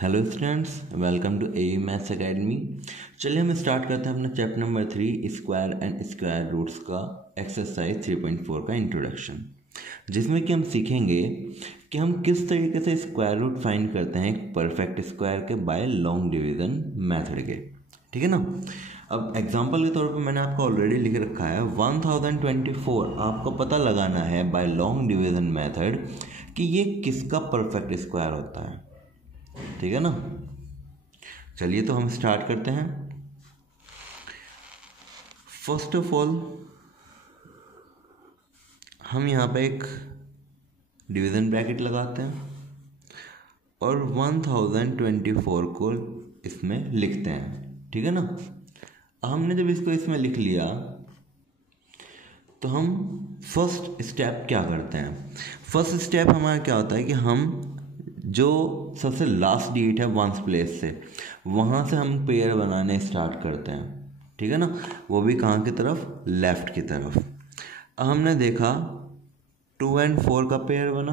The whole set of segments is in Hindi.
Hello students, welcome to a maths academy. चलिए हम स्टार्ट करते हैं अपना chapter number 3 square and square roots का एक्सरसाइज 3.4 का इंट्रोडक्शन, जिसमें कि हम सीखेंगे कि हम किस तरीके से स्क्वायर रूट फाइंड करते हैं एक परफेक्ट स्क्वायर के बाय लॉन्ग डिवीज़न मेथड के। ठीक है ना। अब एग्जांपल के तौर पे मैंने आपको ऑलरेडी लिख रखा है 1024 आपको पता लगाना है बाय लॉन्ग डिवीज़न मेथड कि ये किसका परफेक्ट स्क्वायर होता है। ठीक है ना। चलिए तो हम स्टार्ट करते हैं। फर्स्ट ऑफ ऑल हम यहाँ पे एक डिवीज़न ब्रैकेट लगाते हैं और 1024 को इसमें लिखते हैं। ठीक है ना। हमने जब इसको इसमें लिख लिया तो हम फर्स्ट स्टेप क्या करते हैं। फर्स्ट स्टेप हमारा क्या होता है कि हम जो सबसे लास्ट डिजिट है वंस प्लेस से, वहाँ से हम पेयर बनाने स्टार्ट करते हैं। ठीक है ना। वो भी कहाँ की तरफ, लेफ़्ट की तरफ। हमने देखा 2 and 4 का पेयर बना,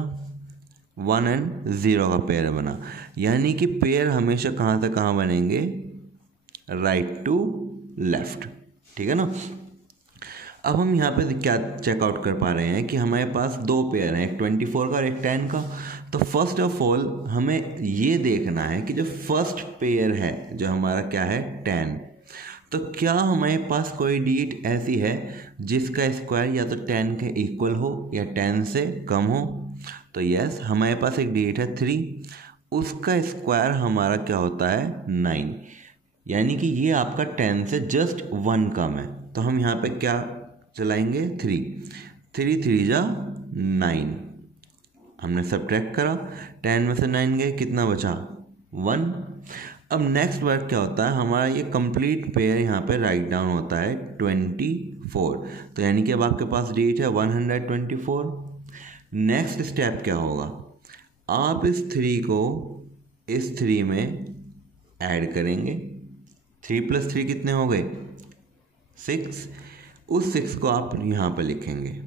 1 and 0 का पेयर बना, यानी कि पेयर हमेशा कहाँ से कहाँ बनेंगे, राइट टू लेफ्ट। ठीक है ना। अब हम यहाँ पे क्या चेकआउट कर पा रहे हैं कि हमारे पास दो पेयर हैं, एक 24 का और एक 10 का। तो फर्स्ट ऑफ ऑल हमें ये देखना है कि जो फर्स्ट पेयर है जो हमारा क्या है 10, तो क्या हमारे पास कोई डिजिट ऐसी है जिसका स्क्वायर या तो 10 के इक्वल हो या 10 से कम हो। तो यस, हमारे पास एक डिजिट है 3, उसका स्क्वायर हमारा क्या होता है 9, यानी कि ये आपका 10 से जस्ट 1 कम है। तो हम यहाँ पे क्या चलाएंगे, 3 3 जा 9। हमने सब्ट्रैक्ट करा, 10 में से 9 गए, कितना बचा 1। अब नेक्स्ट वर्ड क्या होता है, हमारा ये कंप्लीट पेयर यहाँ पे राइट डाउन होता है 24। तो यानी कि अब आपके पास डिजिट है 124। नेक्स्ट स्टेप क्या होगा, आप इस 3 को इस 3 में ऐड करेंगे। 3 + 3 कितने हो गए, 6। उस 6 को आप यहाँ पे लिखेंगे।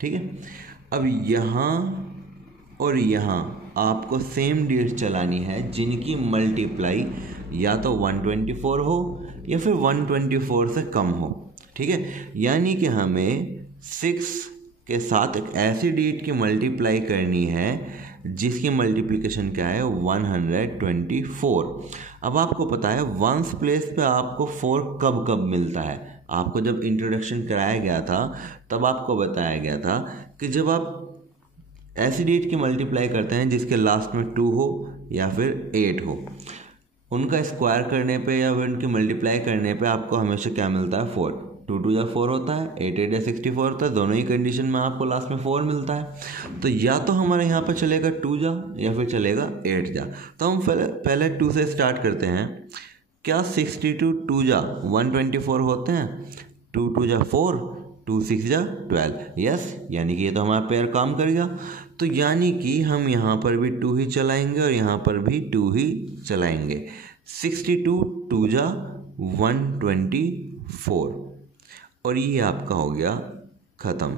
ठीक है। अब यहाँ और यहाँ आपको सेम डिजिट चलानी है जिनकी मल्टीप्लाई या तो 124 हो या फिर 124 से कम हो। ठीक है। यानी कि हमें 6 के साथ एक ऐसी डिजिट की मल्टीप्लाई करनी है जिसकी मल्टीप्लिकेशन क्या है 124। अब आपको पता है वंस प्लेस पे आपको 4 कब कब मिलता है। आपको जब इंट्रोडक्शन कराया गया था तब आपको बताया गया था कि जब आप ऐसी डिजिट की मल्टीप्लाई करते हैं जिसके लास्ट में 2 हो या फिर 8 हो, उनका स्क्वायर करने पे या फिर उनकी मल्टीप्लाई करने पे आपको हमेशा क्या मिलता है 4। 2 2 जा 4 होता है, 8 8 जा 64 होता है। दोनों ही कंडीशन में आपको लास्ट में 4 मिलता है। तो या तो हमारे यहाँ पर चलेगा 2 जा या फिर चलेगा 8 जा। तो हम पहले 2 से स्टार्ट करते हैं। क्या 62 2 जा 124 होते हैं, 2 2 जा 4, 2 6 जा 12। यस, यानी कि ये तो हमारा पेयर काम कर गया। तो यानी कि हम यहाँ पर भी 2 ही चलाएंगे और यहाँ पर भी 2 ही चलाएंगे। 62 2 जा 124 और ये आपका हो गया ख़त्म।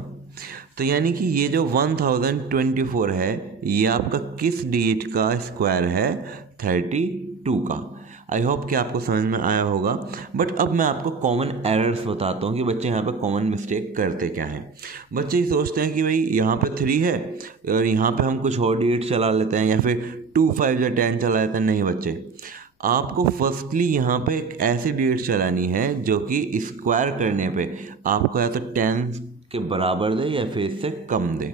तो यानी कि ये जो 1024 है ये आपका किस डिजिट का स्क्वायर है, 32 का। आई होप कि आपको समझ में आया होगा। बट अब मैं आपको कॉमन एरर्स बताता हूँ कि बच्चे यहाँ पे कॉमन मिस्टेक करते क्या हैं। बच्चे ये सोचते हैं कि भाई यहाँ पे 3 है और यहाँ पे हम कुछ और डिजिट चला लेते हैं या फिर 2 5 या 10 चला लेते हैं। नहीं बच्चे, आपको फर्स्टली यहाँ पे एक ऐसी डिजिट चलानी है जो कि स्क्वायर करने पे आपको या तो 10 के बराबर दे या फिर इससे कम दे,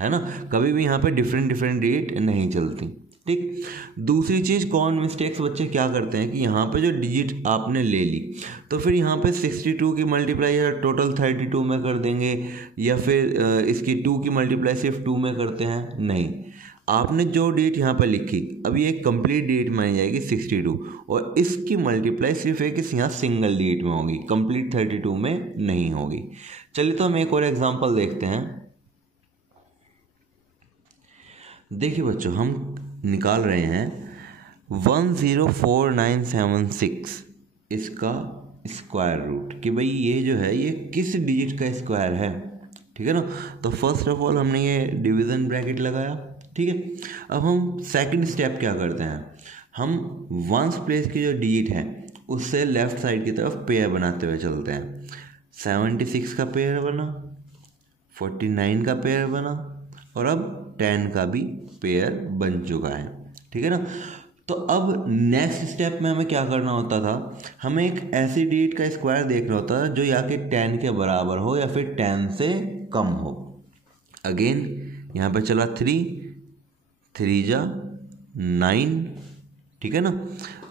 है ना। कभी भी यहाँ पे डिफरेंट डिजिट नहीं चलती। ठीक। दूसरी चीज़, कॉमन मिस्टेक्स बच्चे क्या करते हैं कि यहाँ पे जो डिजिट आपने ले ली तो फिर यहाँ पे 62 की मल्टीप्लाई या टोटल 32 में कर देंगे या फिर इसकी 2 की मल्टीप्लाई सिर्फ 2 में करते हैं। नहीं, आपने जो डिजिट यहाँ पे लिखी अब ये एक कंप्लीट डिजिट मानी जाएगी 62 और इसकी मल्टीप्लाई सिर्फ एक यहाँ सिंगल डिजिट में होगी, कंप्लीट 32 में नहीं होगी। चलिए तो हम एक और एग्जांपल देखते हैं। देखिए बच्चों, हम निकाल रहे हैं 104976 इसका स्क्वायर रूट कि भाई ये जो है ये किस डिजिट का स्क्वायर है। ठीक है ना। तो फर्स्ट ऑफ ऑल हमने ये डिवीज़न ब्रैकेट लगाया। ठीक है। अब हम सेकंड स्टेप क्या करते हैं, हम वंस प्लेस की जो डिजिट है उससे लेफ्ट साइड की तरफ पेयर बनाते हुए चलते हैं। 76 का पेयर बना, 49 का पेयर बना और अब 10 का भी पेयर बन चुका है, ठीक है ना। तो अब नेक्स्ट स्टेप में हमें क्या करना होता था, हमें एक ऐसी डिजिट का स्क्वायर देखना होता था जो या कि 10 के बराबर हो या फिर 10 से कम हो। अगेन यहाँ पे चला 3 जा 9, ठीक है ना।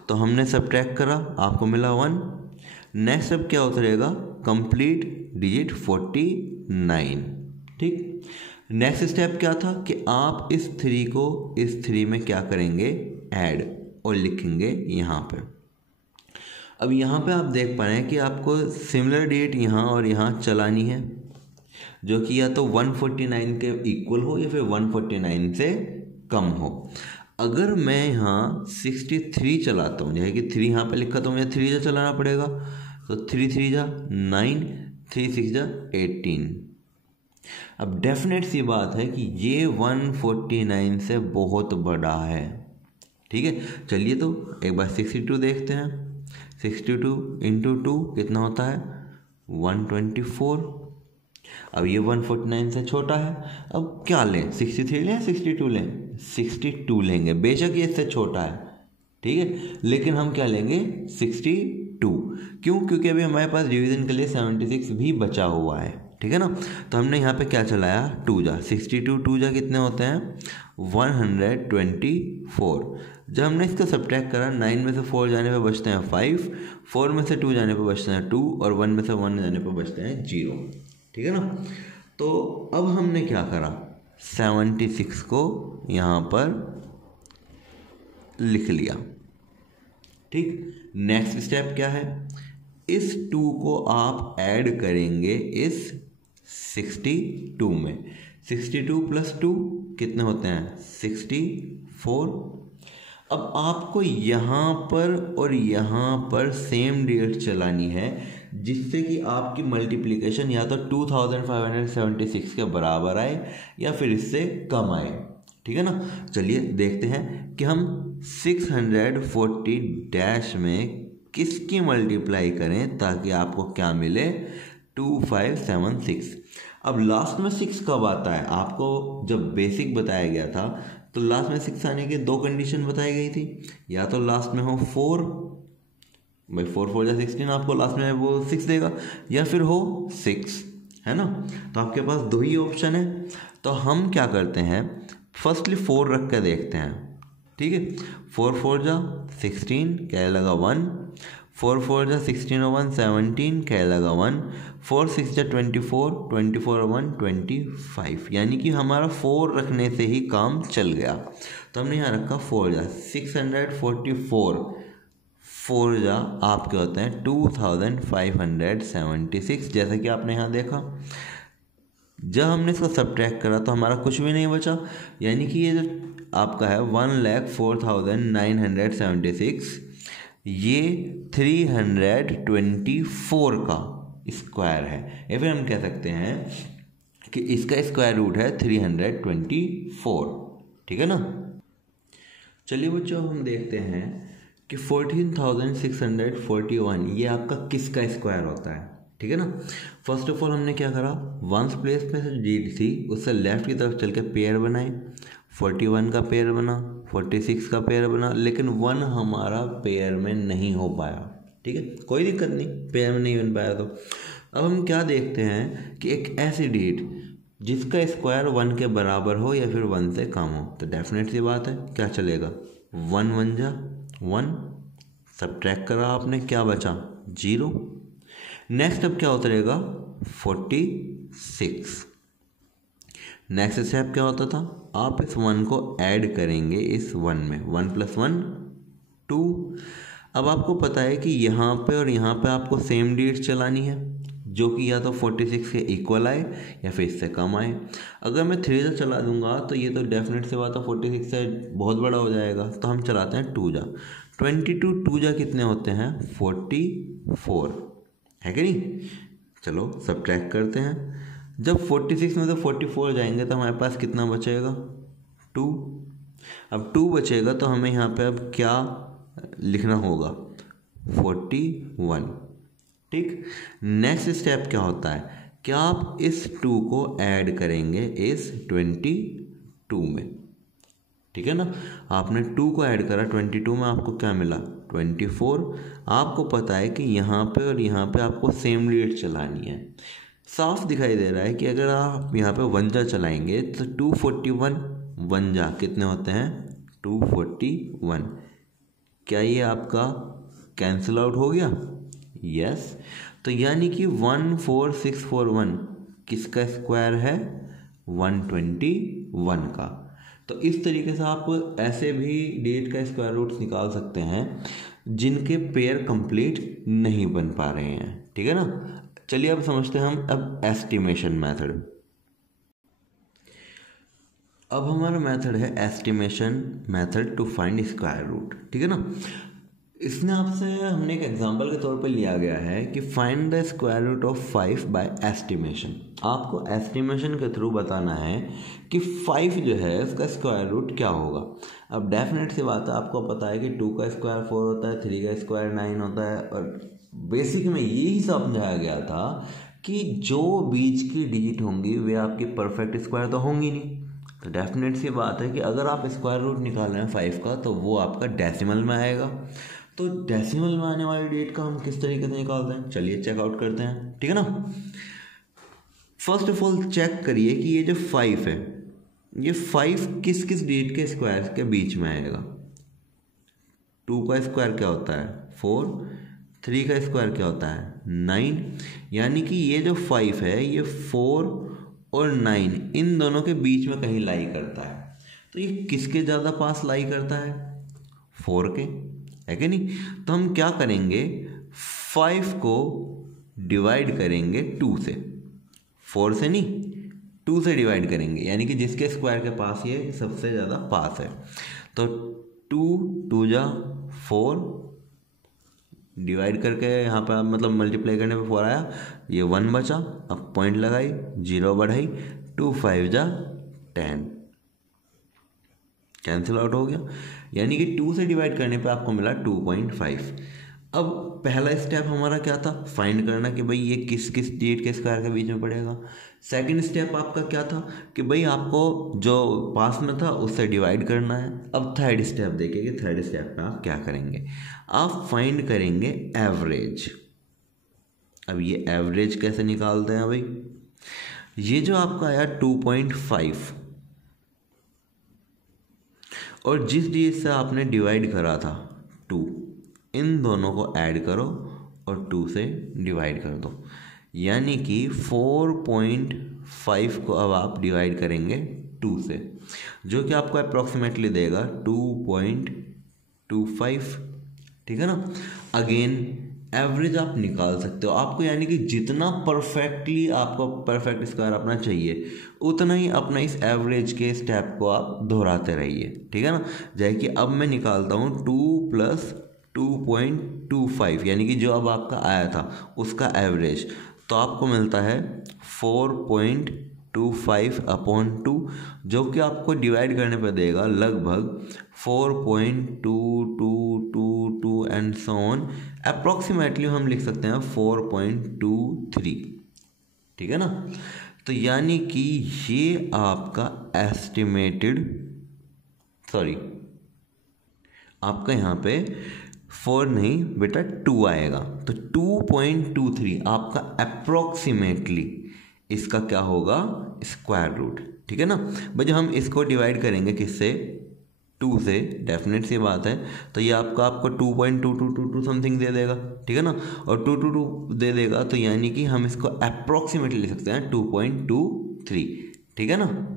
तो हमने सब्ट्रैक्ट करा, आपको मिला 1। नेक्स्ट अब क्या उतरेगा, कंप्लीट डिजिट 49, ठीक। नेक्स्ट स्टेप क्या था कि आप इस 3 को इस 3 में क्या करेंगे, ऐड और लिखेंगे यहाँ पे। अब यहाँ पे आप देख पा रहे हैं कि आपको सिमिलर डिजिट यहाँ और यहाँ चलानी है जो कि या तो 149 के इक्वल हो या फिर 149 से कम हो। अगर मैं यहाँ 63 चलाता हूँ, जैसे कि 3 यहाँ पे लिखा तो मुझे 3 जा चलाना पड़ेगा, तो 3 जा 9, 3 जा 18। अब डेफिनेट सी बात है कि ये 149 से बहुत बड़ा है, ठीक है। चलिए तो एक बार 62 देखते हैं। 62 इंटू 2 कितना होता है, 124। अब ये 149 से छोटा है, अब क्या लें, 63 लें 62 लें, 62 लेंगे। बेशक ये इससे छोटा है, ठीक है, लेकिन हम क्या लेंगे, 62। क्यों, क्योंकि अभी हमारे पास डिवीजन के लिए 76 भी बचा हुआ है, ठीक है ना। तो हमने यहाँ पे क्या चलाया, 2 जा 62, 2 जा कितने होते हैं, 124। जब हमने इसका सब्ट्रैक्ट करा, 9 में से 4 जाने पे बचते हैं 5, 4 में से 2 जाने पे बचते हैं 2 और 1 में से 1 जाने पे बचते हैं 0, ठीक है ना। तो अब हमने क्या करा, 76 को यहाँ पर लिख लिया, ठीक। नेक्स्ट स्टेप क्या है, इस 2 को आप ऐड करेंगे इस 62 में। 62 प्लस 2 कितने होते हैं, 64। अब आपको यहाँ पर और यहाँ पर सेम डिजिट चलानी है जिससे कि आपकी मल्टीप्लिकेशन या तो 2576 के बराबर आए या फिर इससे कम आए, ठीक है ना। चलिए देखते हैं कि हम 640 डैश में किसकी मल्टीप्लाई करें ताकि आपको क्या मिले, 2576। अब लास्ट में 6 कब आता है, आपको जब बेसिक बताया गया था तो लास्ट में 6 आने की 2 कंडीशन बताई गई थी, या तो लास्ट में हो 4, भाई 4 4 जा 16, आपको लास्ट में वो 6 देगा, या फिर हो 6, है ना। तो आपके पास 2 ही ऑप्शन है। तो हम क्या करते हैं, फर्स्टली 4 रख कर देखते हैं, ठीक है। 4 4 जा 16, क्या लगा 1, 4 4 जा 16 और 1 17, क्या लगा 1, 4 6 जा 24, 24 और 1 25, यानी कि हमारा 4 रखने से ही काम चल गया। तो हमने यहाँ रखा 4 जा 644, 4 जा आपके होते हैं 2576, जैसा कि आपने यहाँ देखा। जब हमने इसको सब्ट्रैक्ट करा तो हमारा कुछ भी नहीं बचा, यानी कि ये जो आपका है 1,04,976, ये 324 का स्क्वायर है, या फिर हम कह सकते हैं कि इसका स्क्वायर रूट है 324, ठीक है ना। चलिए बच्चों हम देखते हैं कि 14,641 ये आपका किसका स्क्वायर होता है, ठीक है ना। फर्स्ट ऑफ ऑल हमने क्या करा, वंस प्लेस में जो डिजिट थी उससे लेफ्ट की तरफ चल के पेयर बनाए। 41 का पेयर बना, 46 का पेयर बना, लेकिन 1 हमारा पेयर में नहीं हो पाया, ठीक है, कोई दिक्कत नहीं, पेयर में नहीं बन पाया। तो अब हम क्या देखते हैं कि एक ऐसी डिजिट जिसका स्क्वायर 1 के बराबर हो या फिर 1 से कम हो, तो डेफिनेट सी बात है क्या चलेगा, 1 1 जा 1, सब्ट्रैक्ट करा आपने, क्या बचा 0। नेक्स्ट अब क्या उतरेगा 46। नेक्स्ट स्टेप क्या होता था, आप इस 1 को ऐड करेंगे इस 1 में, 1 + 1 2। अब आपको पता है कि यहाँ पे और यहाँ पे आपको सेम डिजिट चलानी है जो कि या तो 46 के इक्वल आए या फिर इससे कम आए। अगर मैं 3 जा चला दूंगा तो ये तो डेफिनेट से बात है 46 से बहुत बड़ा हो जाएगा, तो हम चलाते हैं 2 जा। 22 2 जा कितने होते हैं 44, है कि नहीं। चलो सब्ट्रैक्ट करते हैं, जब 46 में से 44 जाएंगे तो हमारे पास कितना बचेगा 2। अब 2 बचेगा तो हमें यहाँ पे अब क्या लिखना होगा, 41। ठीक, नेक्स्ट स्टेप क्या होता है, क्या आप इस 2 को ऐड करेंगे इस 22 में। ठीक है ना, आपने 2 को ऐड करा, 22 में आपको क्या मिला, 24। आपको पता है कि यहाँ पे और यहाँ पे आपको सेम डेट चलानी है। साफ दिखाई दे रहा है कि अगर आप यहाँ पे 1 जा चलाएंगे तो 241 1 जा कितने होते हैं, 241। क्या ये आपका कैंसिल आउट हो गया, यस। तो यानी कि 14641 किसका स्क्वायर है, 121 का। तो इस तरीके से आप ऐसे भी डेट का स्क्वायर रूट निकाल सकते हैं जिनके पेयर कंप्लीट नहीं बन पा रहे हैं। ठीक है ना, चलिए अब समझते हैं हम अब एस्टिमेशन मेथड। अब हमारा मेथड है estimation method to find square root. ठीक है ना, इसने आपसे हमने एक एग्जांपल के तौर पे लिया गया है कि find the square root of 5 by estimation. आपको एस्टिमेशन के थ्रू बताना है कि 5 जो है उसका स्क्वायर रूट क्या होगा। अब डेफिनेट सी बात है, आपको पता है कि 2 का स्क्वायर 4 होता है, 3 का स्क्वायर 9 होता है, और बेसिक में यही समझाया गया था कि जो बीच की डिजिट होंगी वे आपकी परफेक्ट स्क्वायर तो होंगी नहीं। तो डेफिनेट सी बात है कि अगर आप स्क्वायर रूट निकाल रहे हैं 5 का तो वो आपका डेसिमल में आएगा। तो डेसिमल में आने वाली डेट का हम किस तरीके से निकालते हैं, चलिए चेकआउट करते हैं। ठीक है ना, फर्स्ट ऑफ ऑल चेक करिए कि ये जो 5 है, ये 5 किस किस डेट के स्क्वायर के बीच में आएगा। 2 का स्क्वायर क्या होता है, 4। 3 का स्क्वायर क्या होता है, 9। यानी कि ये जो 5 है ये 4 और 9 इन दोनों के बीच में कहीं लाई करता है। तो ये किसके ज़्यादा पास लाई करता है, 4 के, है कि नहीं। तो हम क्या करेंगे, 5 को डिवाइड करेंगे 2 से, 4 से नहीं 2 से डिवाइड करेंगे, यानी कि जिसके स्क्वायर के पास ये सबसे ज़्यादा पास है। तो 2 जा 4 डिवाइड करके यहाँ पे मतलब मल्टीप्लाई करने पे 4 आया, ये 1 बचा, अब पॉइंट लगाई, 0 बढ़ाई, 2 5 जा 10, कैंसिल आउट हो गया। यानी कि 2 से डिवाइड करने पे आपको मिला 2.5। अब पहला स्टेप हमारा क्या था, फाइंड करना कि भाई ये किस किस डेट के स्क्वायर के बीच में पड़ेगा। सेकंड स्टेप आपका क्या था कि भाई आपको जो पास में था उससे डिवाइड करना है। अब थर्ड स्टेप देखिए कि थर्ड स्टेप में आप क्या करेंगे, आप फाइंड करेंगे एवरेज। अब ये एवरेज कैसे निकालते हैं भाई, ये जो आपका आया 2.5 और जिस डेट से आपने डिवाइड करा था 2, इन दोनों को ऐड करो और 2 से डिवाइड कर दो, यानी कि 4.5 को अब आप डिवाइड करेंगे 2 से, जो कि आपको अप्रॉक्सीमेटली देगा 2.25। ठीक है ना, अगेन एवरेज आप निकाल सकते हो आपको, यानी कि जितना परफेक्टली आपको परफेक्ट स्क्वायर अपना चाहिए उतना ही अपना इस एवरेज के स्टेप को आप दोहराते रहिए। ठीक है ना, जैसे कि अब मैं निकालता हूँ 2 + 2.25, यानी कि जो अब आपका आया था उसका एवरेज, तो आपको मिलता है 4.25/2, जो कि आपको डिवाइड करने पे देगा लगभग 4.2222 एंड सो ऑन। अप्रॉक्सीमेटली हम लिख सकते हैं 4.23। ठीक है ना, तो यानी कि ये आपका एस्टिमेटेड, सॉरी आपका यहाँ पे 4 नहीं बेटा 2 आएगा, तो 2.23 आपका अप्रॉक्सीमेटली इसका क्या होगा, स्क्वायर रूट। ठीक है ना भाई, जब हम इसको डिवाइड करेंगे किससे, 2 से, डेफिनेट सी बात है, तो ये आपको 2.2222 समथिंग दे देगा। ठीक है ना, और 222 दे देगा, तो यानी कि हम इसको अप्रॉक्सीमेटली लिख सकते हैं 2.23। ठीक है ना,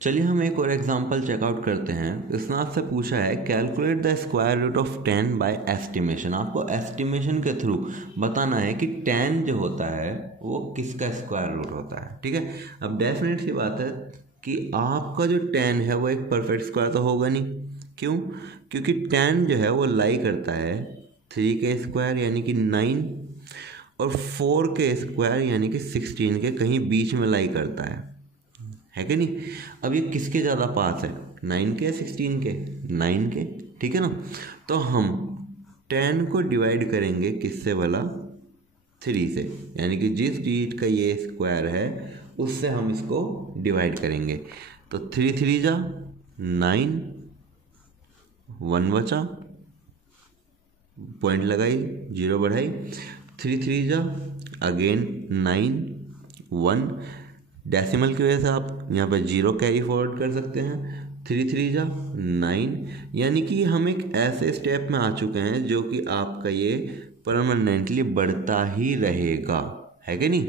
चलिए हम एक और एग्जांपल चेकआउट करते हैं। इसने आपसे पूछा है calculate the square root of 10 by estimation. आपको एस्टिमेशन के थ्रू बताना है कि 10 जो होता है वो किसका स्क्वायर रूट होता है। ठीक है, अब डेफिनेट सी बात है कि आपका जो 10 है वो एक परफेक्ट स्क्वायर तो होगा नहीं। क्यों, क्योंकि 10 जो है वो लाई करता है 3 के स्क्वायर यानी कि 9 और 4 के स्क्वायर यानी कि 16 के कहीं बीच में लाई करता है है कि नहीं। अब ये किसके ज़्यादा पास है, 9 के 16 के, 9 के, ठीक है ना। तो हम 10 को डिवाइड करेंगे किससे भला, 3 से, यानी कि जिस डिजिट का ये स्क्वायर है उससे हम इसको डिवाइड करेंगे। तो 3 3 जा 9, 1 बचा, पॉइंट लगाई, 0 बढ़ाई, 3 3 जा अगेन 9, 1, डेसिमल की वजह से आप यहाँ पर 0 कैरी फॉरवर्ड कर सकते हैं, 3 3 जा 9, यानी कि हम एक ऐसे स्टेप में आ चुके हैं जो कि आपका ये परमानेंटली बढ़ता ही रहेगा, है कि नहीं।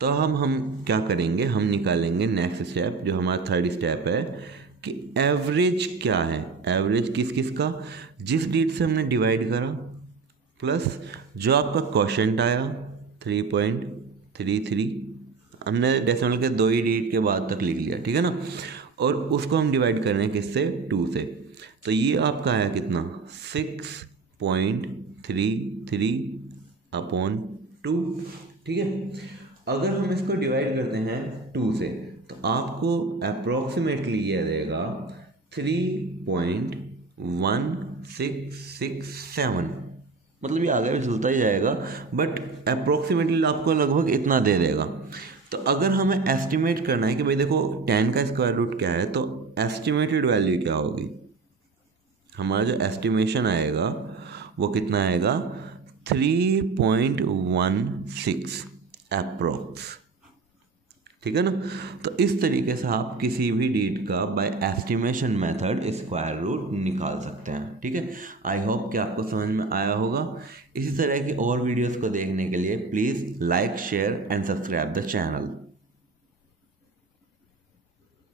तो हम क्या करेंगे, हम निकालेंगे नेक्स्ट स्टेप जो हमारा थर्ड स्टेप है कि एवरेज क्या है, एवरेज किस किस का, जिस डिजिट से हमने डिवाइड करा प्लस जो आपका क्वोशंट आया 3.33, हमने डेसिमल के 2 ही डिजिट के बाद तक लिख लिया, ठीक है ना, और उसको हम डिवाइड कर रहे हैं किससे, 2 से। तो ये आपका आया कितना, 6.33/2, ठीक है। अगर हम इसको डिवाइड करते हैं 2 से तो आपको अप्रोक्सीमेटली ये देगा 3.1667, मतलब ये आगे भी चलता ही जाएगा बट अप्रोक्सीमेटली आपको लगभग इतना दे देगा। तो अगर हमें एस्टिमेट करना है कि भाई देखो 10 का स्क्वायर रूट क्या है, तो एस्टिमेटेड वैल्यू क्या होगी, हमारा जो एस्टिमेशन आएगा वो कितना आएगा, 3.16 अप्रोक्स, ठीक है ना। तो इस तरीके से आप किसी भी डिजिट का by estimation method square root निकाल सकते हैं, ठीक है। आई होप कि आपको समझ में आया होगा। इसी तरह की और वीडियोस को देखने के लिए please like, share and subscribe the channel.